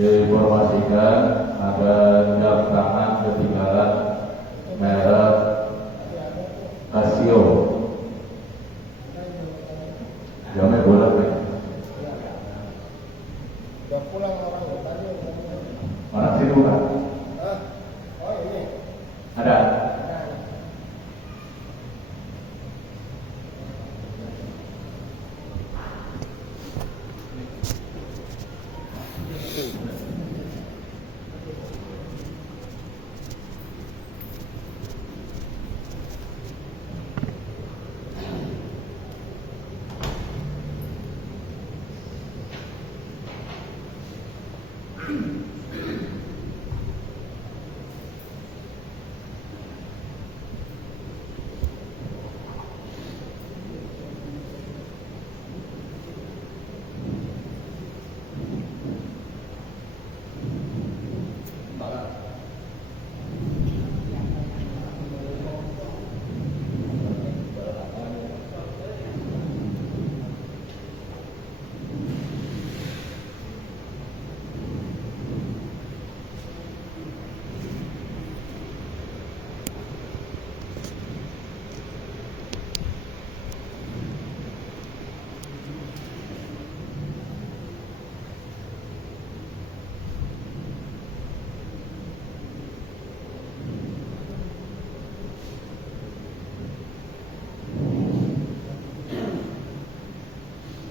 Diinformasikan ada jam tangan ketinggalan merek Casio. Jamnya boleh nih. Udah pulang orang tadi. Orang sini bukan? Oh ini. Ada.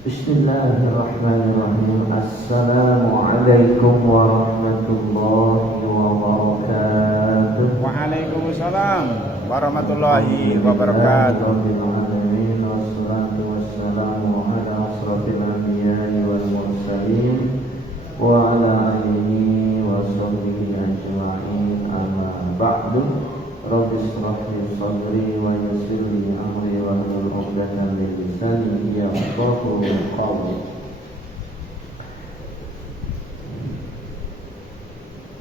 Bismillahirrahmanirrahim. Assalamualaikum warahmatullahi wabarakatuh. Waalaikumsalam warahmatullahi wabarakatuh. Wassalatu wassalamu ala asrofil anbiya'i wal mursalin wa ala alihi wa sahbihi ajma'in, amma ba'du. Rabbi ishrah li sadri wa yassir li amri wa hlul 'uqdatam min lisani yafqahu qawli.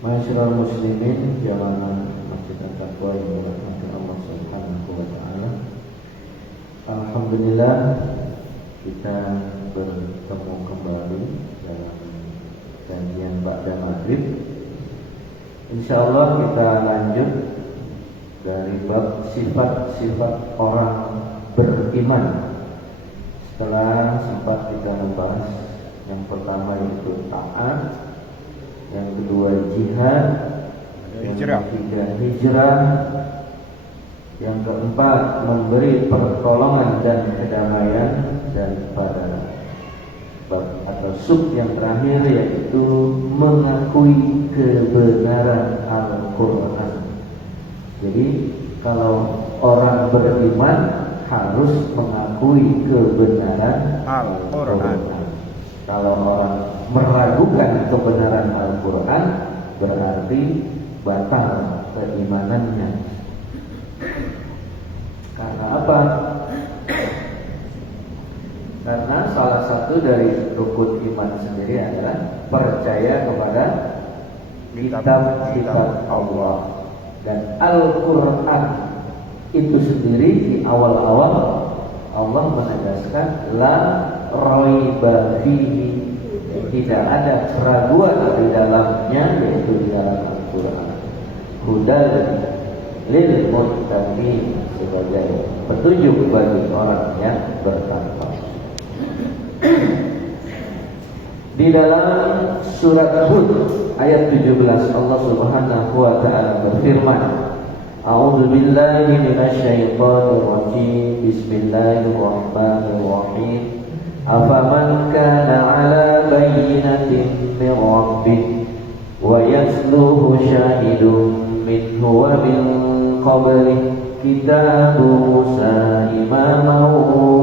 Ma'asyiral muslimin jamaah Masjid At-Taqwa yang dirahmati Allah Subhanahu wa taala. Alhamdulillah kita bertemu kembali dalam kajian ba'da maghrib. Insyaallah kita lanjut dari bab sifat-sifat orang beriman. Setelah sempat kita membahas yang pertama yaitu taat, yang kedua jihad, yang ketiga hijrah, yang keempat memberi pertolongan dan kedamaian, dan pada bab atau sub yang terakhir yaitu mengakui kebenaran Al-Quran. Jadi kalau orang beriman harus mengakui kebenaran Al-Quran. Kalau orang meragukan kebenaran Al-Quran, berarti batal keimanannya. Karena apa? Karena salah satu dari rukun iman sendiri adalah percaya kepada kitab-kitab Allah. Dan Al-Quran itu sendiri di awal-awal Allah menegaskan la raiba fihi, tidak ada keraguan di dalamnya, yaitu di dalam Al-Quran. Hudal lil muttaqin, sebagai petunjuk bagi orang yang bertakwa. Di dalam surat Hud ayat 17 Allah Subhanahu wa taala berfirman, A'udzu billahi minasyaitonir rajim. Bismillahirrahmanirrahim. Afaman kana 'ala bayyinatin min rabbih wa yatluhu syahidun minhu wa min qablihi kitabu Musa imaman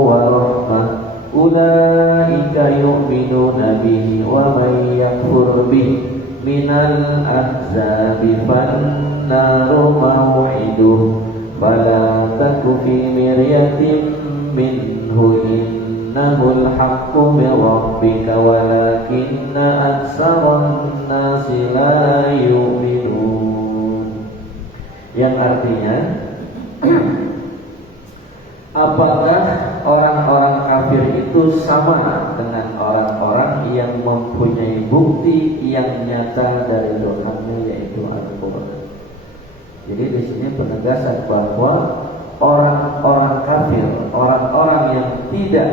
wa rahmah ulaika yu'minuna bihi wa man yakfur bihi minal ahzabi fannaru maw'iduh fala taku fi miryatin minhu innahul haqqu min rabbika walakinna aktsaran nasi la yu'minun. Yang artinya, apakah orang-orang kafir itu sama dengan orang-orang yang mempunyai bukti yang nyata dari Tuhannya, yaitu Al-Quran? Jadi di sini penegasan bahwa orang-orang kafir, orang-orang yang tidak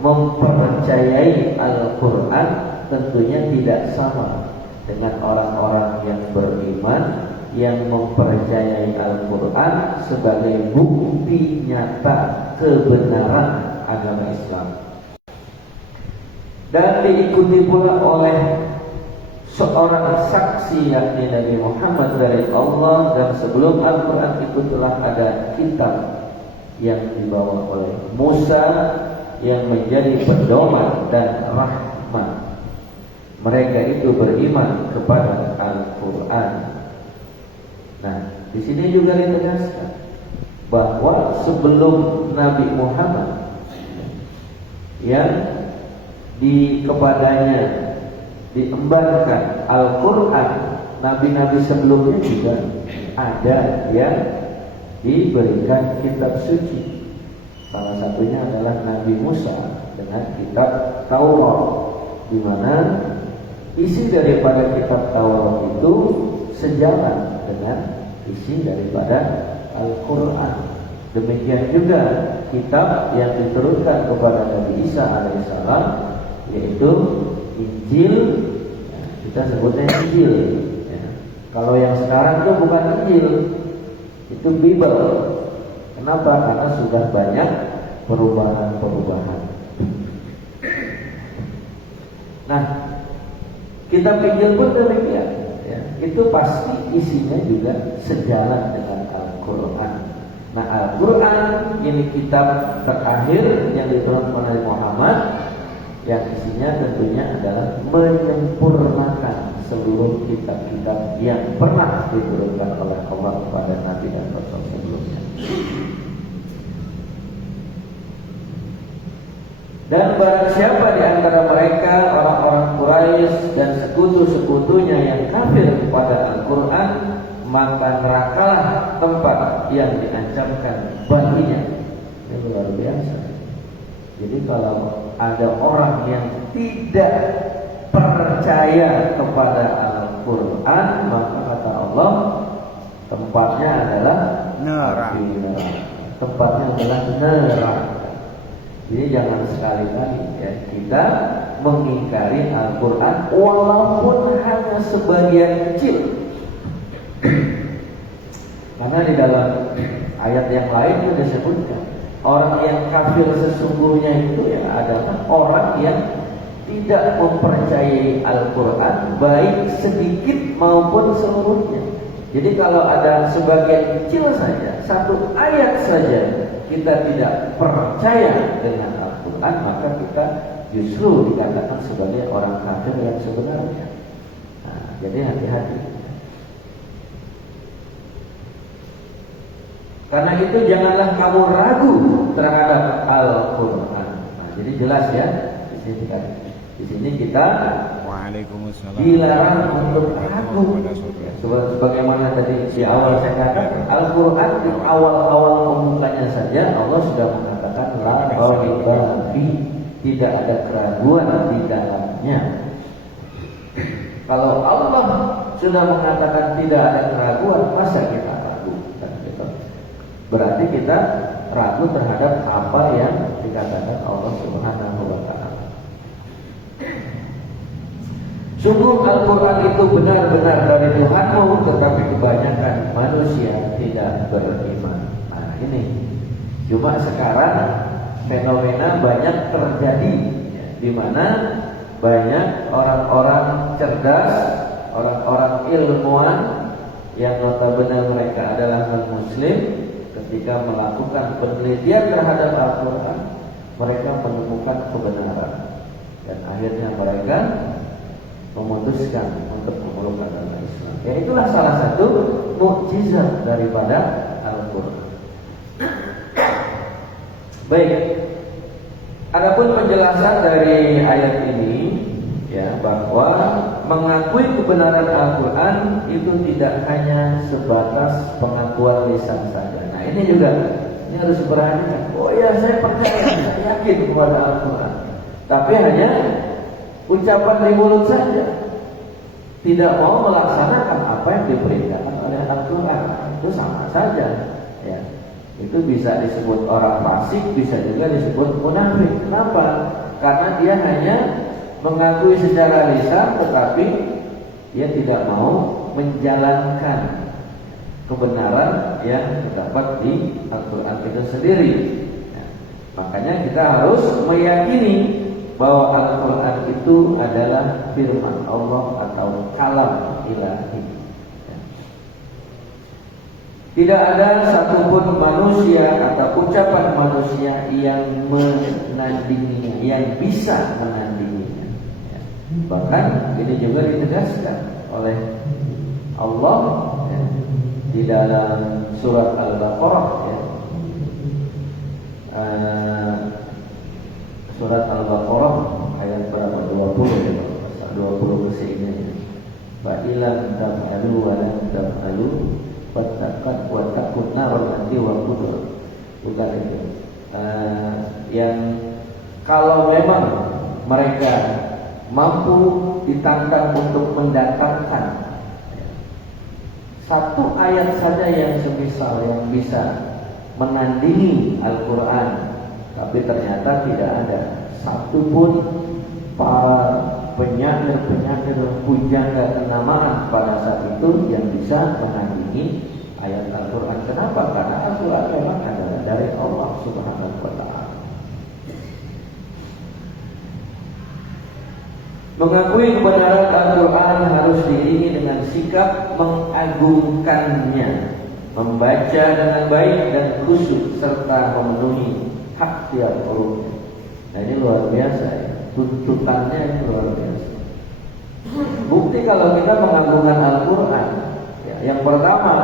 mempercayai Al-Quran tentunya tidak sama dengan orang-orang yang beriman, yang mempercayai Al-Quran sebagai bukti nyata kebenaran agama Islam. Dan diikuti pula oleh seorang saksi, yakni Nabi Muhammad dari Allah, dan sebelum Al-Quran itu telah ada kitab yang dibawa oleh Musa yang menjadi pedoman dan rahmat. Mereka itu beriman kepada Al-Quran. Nah, di sini juga ditegaskan bahwa sebelum Nabi Muhammad yang kepadanya diembarkan Al-Quran, nabi-nabi sebelumnya juga ada yang diberikan kitab suci. Salah satunya adalah Nabi Musa dengan kitab Taurat, di mana isi daripada kitab Taurat itu sejalan dengan isi daripada Al-Quran. Demikian juga kitab yang diturunkan kepada Nabi Isa alaihissalam, yaitu Injil. Kita sebutnya Injil ya. Kalau yang sekarang itu bukan Injil, itu Bible. Kenapa? Karena sudah banyak perubahan-perubahan. Nah, kitab Injil pun demikian ya. Itu pasti isinya juga sejalan dengan Al-Quran. Nah, Al-Quran ini kitab terakhir yang diturunkan oleh Muhammad, yang isinya tentunya adalah menyempurnakan seluruh kitab-kitab yang pernah diturunkan oleh Allah kepada Nabi dan Rasul sebelumnya. Dan barang siapa di antara mereka orang-orang Quraisy dan sekutu-sekutunya yang kafir kepada Al-Quran, maka nerakalah tempat yang diancamkan baginya. Ini luar biasa. Jadi kalau ada orang yang tidak percaya kepada Al-Quran, maka kata Allah tempatnya adalah neraka. Tempatnya adalah neraka. Jadi jangan sekali-kali ya kita mengingkari Al-Quran walaupun hanya sebagian kecil. Karena di dalam ayat yang lain juga disebutkan orang yang kafir sesungguhnya itu ya adalah orang yang tidak mempercayai Al-Quran baik sedikit maupun seluruhnya. Jadi kalau ada sebagian kecil saja, satu ayat saja kita tidak percaya dengan Al-Quran, maka kita justru dikatakan sebagai orang kafir yang sebenarnya. Nah, jadi hati-hati. Karena itu janganlah kamu ragu terhadap Al-Quran. Nah, jadi jelas ya di sini kita dilarang untuk ragu. Sebagaimana tadi di awal saya katakan, Al-Quran di awal-awal pembukanya saja Allah sudah mengatakan la raiba fi, tidak ada keraguan di dalamnya. Kalau Allah sudah mengatakan tidak ada keraguan, masa kita ragu? Berarti kita ragu terhadap apa yang dikatakan Allah Subhanahu wa taala. Sungguh Al-Quran itu benar-benar dari Tuhanmu, tetapi kebanyakan manusia tidak beriman. Nah ini, cuma sekarang fenomena banyak terjadi, ya, di mana banyak orang-orang cerdas, orang-orang ilmuwan yang notabene mereka adalah non-muslim, ketika melakukan penelitian terhadap Al-Quran, mereka menemukan kebenaran dan akhirnya mereka memutuskan untuk memeluk agama Islam. Ya, itulah salah satu mukjizat daripada Al-Quran. Baik, adapun penjelasan dari ayat ini, ya, bahwa mengakui kebenaran Al-Quran itu tidak hanya sebatas pengakuan lisan saja. Nah ini juga, ini harus diperhatikan. Oh ya, saya percaya, saya yakin kepada Al-Quran, tapi hanya ucapan di mulut saja, tidak mau melaksanakan apa yang diperintahkan oleh Al-Quran. Itu sama saja, ya. Itu bisa disebut orang fasik, bisa juga disebut munafik. Kenapa? Karena dia hanya mengakui secara lisan, tetapi dia tidak mau menjalankan kebenaran yang terdapat di Al-Quran itu sendiri. Ya. Makanya kita harus meyakini bahwa Al-Quran itu adalah firman Allah atau kalam ilahi. Tidak ada satupun manusia atau ucapan manusia yang menandinginya, yang bisa menandinginya. Bahkan ini juga ditegaskan oleh Allah, ya, di dalam surat Al-Baqarah, ya. Surat Al-Baqarah ayat berapa? 20 ya, 20 kesini. Fa ilam taf'alu wa lam taf'alu fattaqat wa taqun nar nanti wa qudur. Bukan itu. Yang kalau memang mereka mampu ditantang untuk mendatangkan satu ayat saja yang semisal yang bisa menandingi Al-Quran, tapi ternyata tidak ada satupun para penyair-penyair pujangga kenamaan pada saat itu yang bisa menandingi ayat Al-Quran. Kenapa? Karena Al-Quran memang adalah dari Allah Subhanahu wa Ta'ala. Mengakui kebenaran Al-Quran harus diiringi dengan sikap mengagungkannya, membaca dengan baik dan khusyuk serta memenuhi hak tiap hurufnya. Nah ini luar biasa, ya. Tuntutannya ini luar biasa. Bukti kalau kita mengagungkan Al-Quran, ya, yang pertama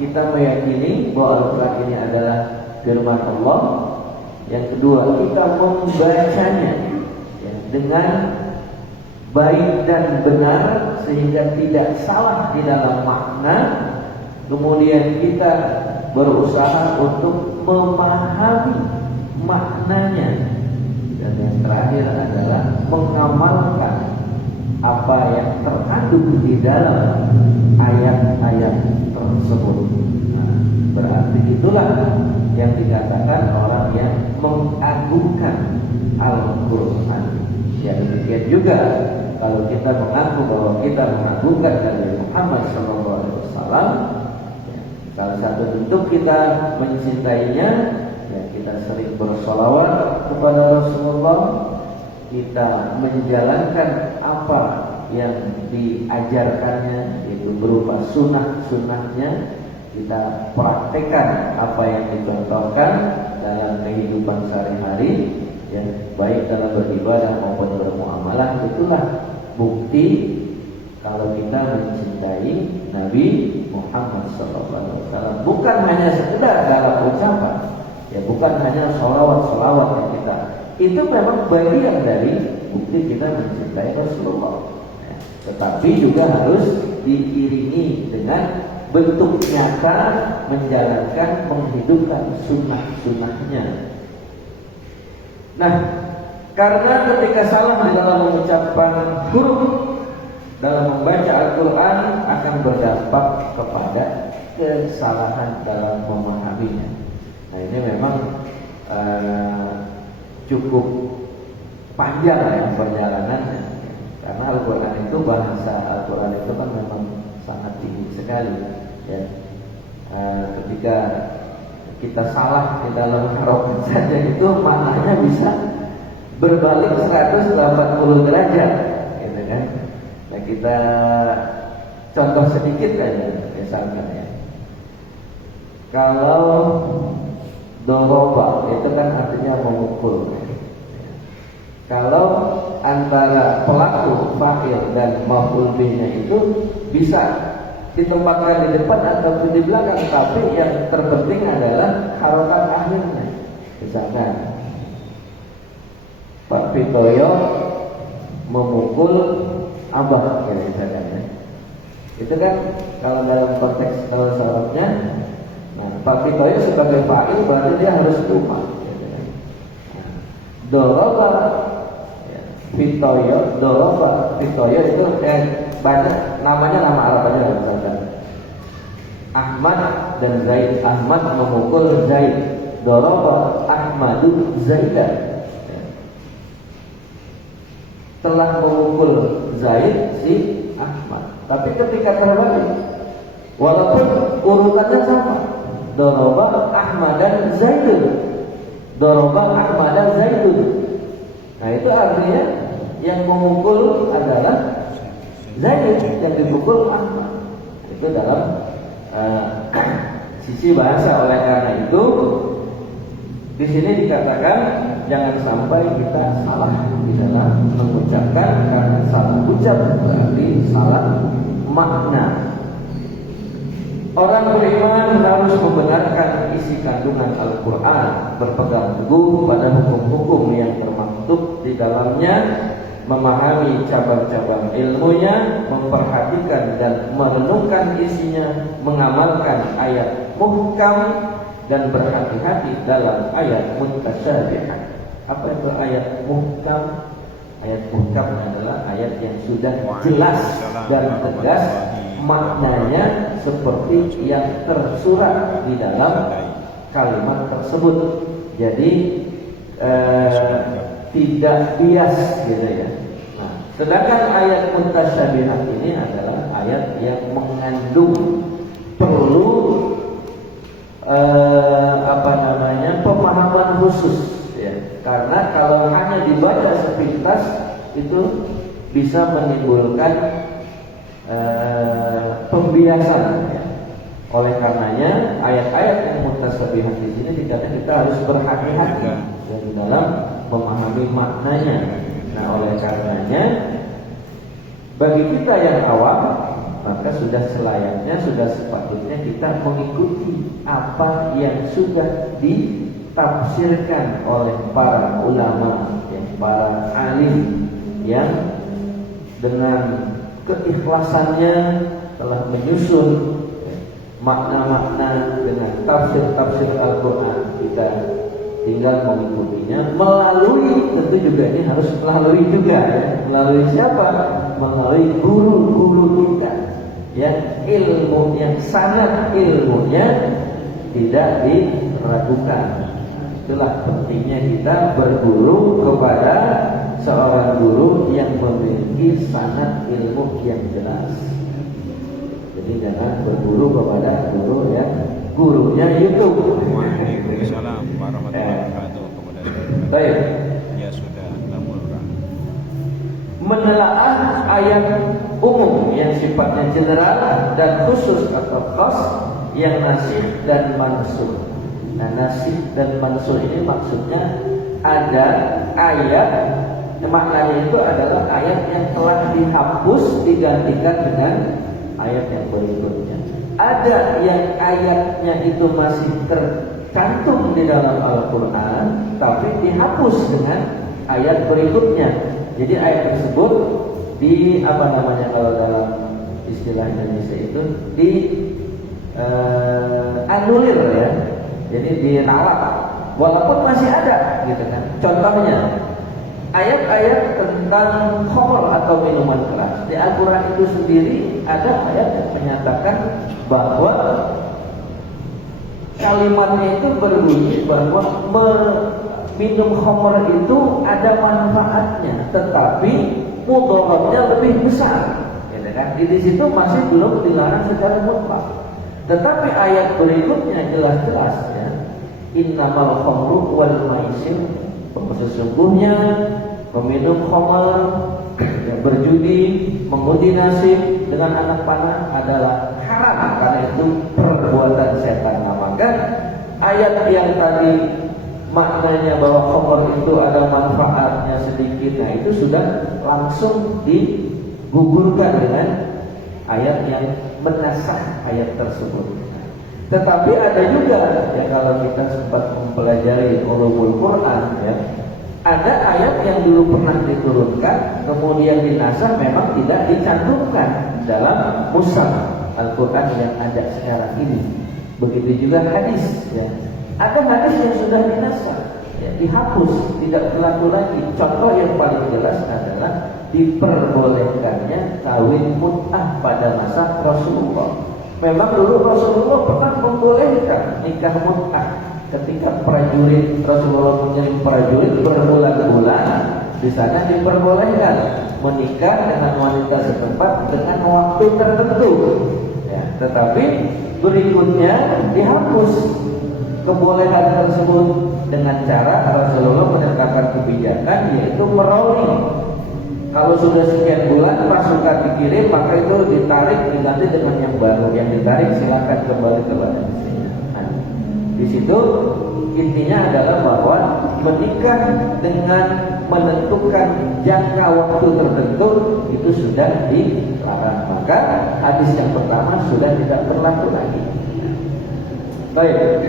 kita meyakini bahwa Al-Quran ini adalah firman Allah. Yang kedua, kita membacanya, ya, dengan baik dan benar sehingga tidak salah di dalam makna. Kemudian kita berusaha untuk memahami maknanya. Dan yang terakhir adalah mengamalkan apa yang terkandung di dalam ayat-ayat tersebut. Nah, berarti itulah yang dikatakan orang yang mengagungkan Al-Quran. Ya demikian juga kalau kita mengaku bahwa kita mengagungkan Nabi Muhammad SAW, ya, salah satu bentuk kita mencintainya, ya, kita sering bersolawat kepada Rasulullah, kita menjalankan apa yang diajarkannya, itu berupa sunnah-sunnahnya, kita praktekkan apa yang dicontohkan dalam kehidupan sehari-hari, ya, baik dalam beribadah maupun bermuamalah. Itulah bukti kalau kita mencintai Nabi Muhammad SAW. Bukan hanya sekedar dalam ucapan, ya, bukan hanya sholawat-sholawat yang kita, itu memang bagian dari bukti kita mencintai Rasulullah, ya, tetapi juga harus diiringi dengan bentuk nyata menjalankan, menghidupkan sunnah-sunnahnya. Nah, karena ketika salah di dalam mengucapkan huruf dalam membaca Al-Quran akan berdampak kepada kesalahan dalam memahaminya. Nah ini memang cukup panjang ya perjalanannya. Karena Al-Quran itu, bahasa Al-Quran itu kan memang sangat tinggi sekali ya. Ketika kita salah di dalam harokat saja itu maknanya bisa berbalik 180 derajat gitu kan. Nah, kita contoh sedikit aja misalkan ya. Kalau doroba itu kan artinya memukul. Kalau antara pelaku, fa'il dan maf'ul bihnya itu bisa ditempatkan di depan ataupun di belakang, tapi yang terpenting adalah harokat akhirnya. Misalkan Pak Pitoyo memukul Abah, ya, misalkan ya. Itu kan kalau dalam konteks bahasa Arabnya, nah, Pak Pitoyo sebagai fa'il berarti dia harus lupa. Gitu kan. Nah, doroba Pitoyo, doroba Pitoyo itu banyak namanya, nama Arab aja misalkan Ahmad dan Zaid. Ahmad memukul Zaid, doroba Ahmadu Zaidan. Telah memukul Zaid si Ahmad. Tapi ketika terbalik, walaupun urutannya sama, doroba Ahmad dan Zaidun, doroba Ahmad dan Zaidun. Nah itu artinya yang memukul adalah Zaid, yang dipukul Ahmad. Itu dalam sisi bahasa. Oleh karena itu di sini dikatakan jangan sampai kita salah di dalam mengucapkan, karena salah ucap berarti salah makna. Orang beriman harus membenarkan isi kandungan Al-Quran, berpegang teguh pada hukum-hukum yang termaktub di dalamnya, memahami cabang-cabang ilmunya, memperhatikan dan merenungkan isinya, mengamalkan ayat muhkam dan berhati-hati dalam ayat mutasyabihat. Apa itu ayat muhkam? Ayat muhkam adalah ayat yang sudah jelas dan tegas maknanya seperti yang tersurat di dalam kalimat tersebut. Jadi tidak bias gitu ya. Nah, sedangkan ayat mutasyabihat ini adalah ayat yang mengandung perlu pemahaman khusus ya. Karena kalau hanya dibaca sepintas itu bisa menimbulkan pembiasan ya. Oleh karenanya ayat-ayat yang mutasyabihat di sini dikatakan kita harus berhati-hati di dalam memahami maknanya. Nah, oleh karenanya bagi kita yang awam, maka sudah selayaknya, sudah sepatutnya kita mengikuti apa yang sudah ditafsirkan oleh para ulama, para alim yang dengan keikhlasannya telah menyusun makna-makna dengan tafsir-tafsir Al-Quran. Kita tinggal mengikutinya melalui, tentu juga ini harus melalui juga ya. Melalui siapa? Melalui guru-guru kita yang ilmu, yang sangat ilmunya tidak diragukan. Itulah pentingnya kita berguru kepada seorang guru yang memiliki sanad ilmu yang jelas. Jadi jangan berguru kepada guru yang gurunya YouTube. Waalaikumsalam warahmatullahi wabarakatuh. Baik. Ya sudah, lamurkan. Menelaah ayat umum yang sifatnya general dan khusus atau khas, yang nasih dan mansukh. Nah, nasih dan mansukh ini maksudnya ada ayat, maknanya itu adalah ayat yang telah dihapus digantikan dengan ayat yang berikutnya. Ada yang ayatnya itu masih tercantum di dalam Al-Quran, tapi dihapus dengan ayat berikutnya. Jadi ayat tersebut kalau dalam istilah Indonesia itu anulir ya. Jadi diralat, walaupun masih ada gitu kan. Contohnya ayat-ayat tentang khamr atau minuman keras. Di Al-Quran itu sendiri ada ayat yang menyatakan bahwa kalimatnya itu berbunyi bahwa minum khamr itu ada manfaatnya, tetapi mudorotnya lebih besar, ya kan? Di situ masih belum dilarang secara mutlak. Tetapi ayat berikutnya jelas-jelas ya, innamal khamru wal maisir, sesungguhnya meminum khamar, ya, berjudi, mengundi nasib dengan anak panah adalah haram, karena itu perbuatan setan. Nah, maka ayat yang tadi maknanya bahwa khamar itu ada manfaatnya sedikit, nah itu sudah langsung digugurkan dengan ayat yang menasakh ayat tersebut. Tetapi ada juga ya, kalau kita sempat mempelajari ulumul Quran ya, ada ayat yang dulu pernah diturunkan kemudian dinasakh, memang tidak dicantumkan dalam mushaf Al-Quran yang ada sekarang ini. Begitu juga hadis ya. Ada hadis yang sudah dinasakh ya, dihapus, tidak berlaku lagi. Contoh yang paling jelas adalah diperbolehkannya kawin mut'ah pada masa Rasulullah. Memang dulu Rasulullah pernah membolehkan nikah mut'ah ketika prajurit, Rasulullah punya prajurit berbulan-bulan, di sana diperbolehkan menikah dengan wanita setempat dengan waktu tertentu. Ya, tetapi berikutnya dihapus kebolehan tersebut dengan cara Rasulullah menerapkan kebijakan, yaitu merolling. Kalau sudah sekian bulan pasukan dikirim, maka itu ditarik diganti dengan yang baru. Yang ditarik silakan kembali kepada istrinya. Nah, di situ intinya adalah bahwa menikah dengan menentukan jangka waktu tertentu itu sudah dilarang. Maka hadis yang pertama sudah tidak berlaku lagi. Baik.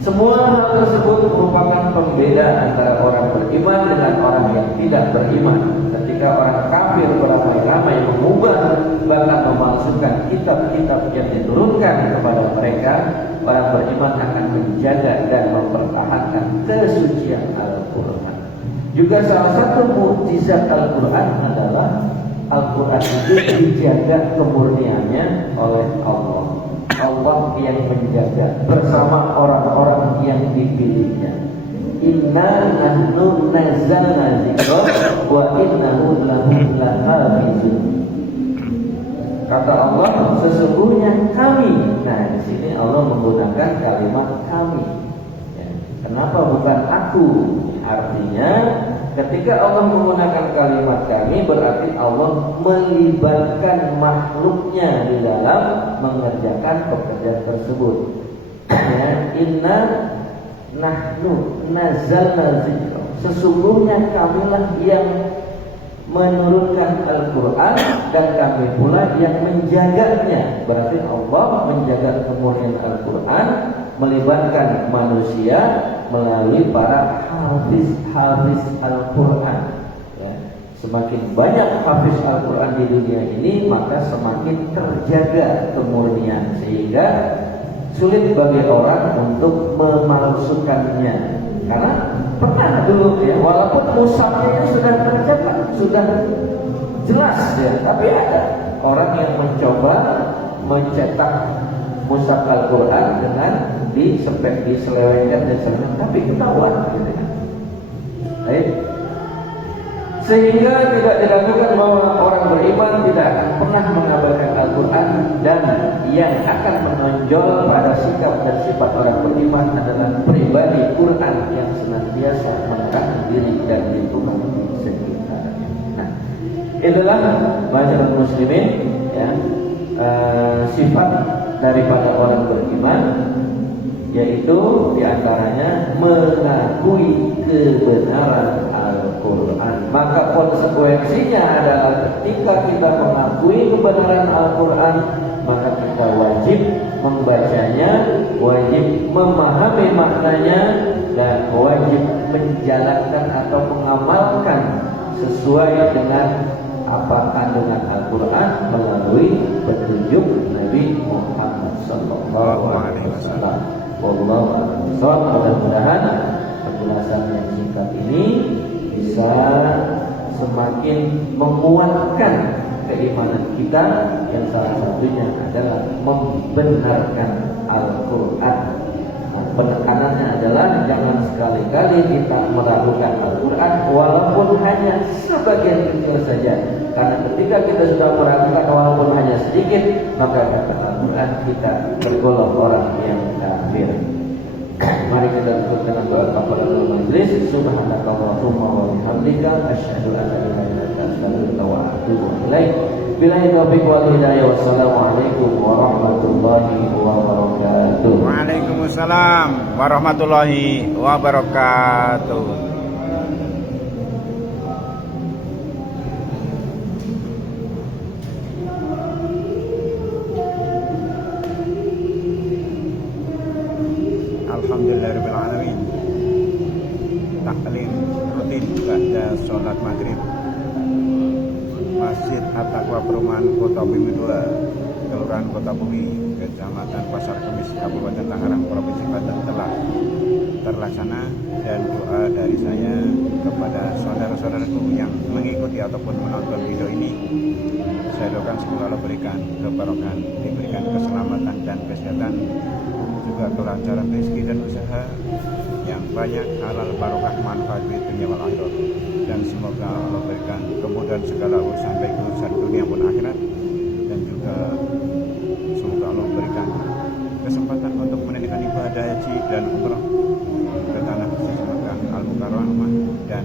Semua hal tersebut merupakan pembeda antara orang beriman dengan orang yang tidak beriman. Ketika orang kafir beramai-ramai mengubah bahkan memalsukan kitab-kitab yang diturunkan kepada mereka, orang beriman akan menjaga dan mempertahankan kesucian Al-Quran. Juga salah satu mukjizat Al-Quran adalah Al-Quran itu dijaga kemurniannya oleh Allah. Allah yang menjaga bersama orang-orang yang dipilihnya. Inna nahnu nazzalna dzikra wa innahu lahu lahafizun. Kata Allah, sesungguhnya kami. Nah, di sini Allah menggunakan kalimat kami. Ya, kenapa bukan aku? Artinya, ketika Allah menggunakan kalimat kami, berarti Allah melibatkan makhluknya di dalam mengerjakan pekerjaan tersebut. Ya, inna nahnu nazzalna dzikra. Sesungguhnya kamilah yang menurunkan Al-Quran dan kami pula yang menjaganya. Berarti Allah menjaga kemurnian Al-Quran, melibatkan manusia melalui para hafiz Al-Quran. Ya. Semakin banyak hafiz Al-Quran di dunia ini, maka semakin terjaga kemurnian, sehingga sulit bagi orang untuk memalsukannya. Karena pernah dulu ya, walaupun mushafnya sudah tercetak, sudah jelas ya, tapi ada orang yang mencoba mencetak mushaf Al-Quran dengan diselewengkan dan sebagainya, tapi ketahuan gitu kan. Baik. Sehingga tidak diragukan bahwa orang beriman tidak akan pernah mengabaikan Al-Quran, dan yang akan menonjol pada sikap dan sifat orang beriman adalah pribadi Quran yang senantiasa menerangi diri dan lingkungan sekitarnya. Nah, itulah masyarakat muslimin ya, sifat daripada orang beriman, yaitu diantaranya mengakui kebenaran Al-Quran. Maka konsekuensinya adalah ketika kita mengakui kebenaran Al-Quran, maka kita wajib membacanya, wajib memahami maknanya, dan wajib menjalankan atau mengamalkan sesuai dengan apa kandungan Al-Quran melalui petunjuk Nabi Muhammad SAW. Mudah-mudahan penjelasan yang singkat ini bisa semakin menguatkan keimanan kita, yang salah satunya adalah membenarkan Al-Quran. Penekanannya adalah jangan sekali-kali kita meragukan Al-Quran walaupun hanya sebagian kecil saja. Karena ketika kita sudah meragukan walaupun hanya sedikit, maka kata Al-Quran kita tergolong orang yang kafir. Mari kita tutup dengan doa kafaratul majlis. Subhanakallahumma wa bihamdika asyhadu an la ilaha illa anta astaghfiruka wa atubu ilaik. Billahi taufiq wal hidayah. Wassalamualaikum warahmatullahi wabarakatuh. Waalaikumsalam warahmatullahi wabarakatuh. Alhamdulillahirabbil alamin. Taklim rutin pada sholat maghrib Masjid At-Taqwa Perumahan Kota Bumi 2, Kelurahan Kota Bumi, Kecamatan Pasar Kemis, Kabupaten Tangerang, Provinsi Banten telah terlaksana, dan doa dari saya kepada saudara-saudaraku yang mengikuti ataupun menonton video ini, saya doakan semoga Allah berikan keberkahan, diberikan keselamatan dan kesehatan, juga kelancaran rezeki dan usaha yang banyak, halal barokah, manfaat di dunia wal akhirat, dan semoga Allah berikan kemudahan segala urusan baik urusan dunia maupun akhirat, dan juga semoga Allah berikan kesempatan untuk menunaikan ibadah haji dan umrah ke tanah suci Mekah Al-Mukarramah dan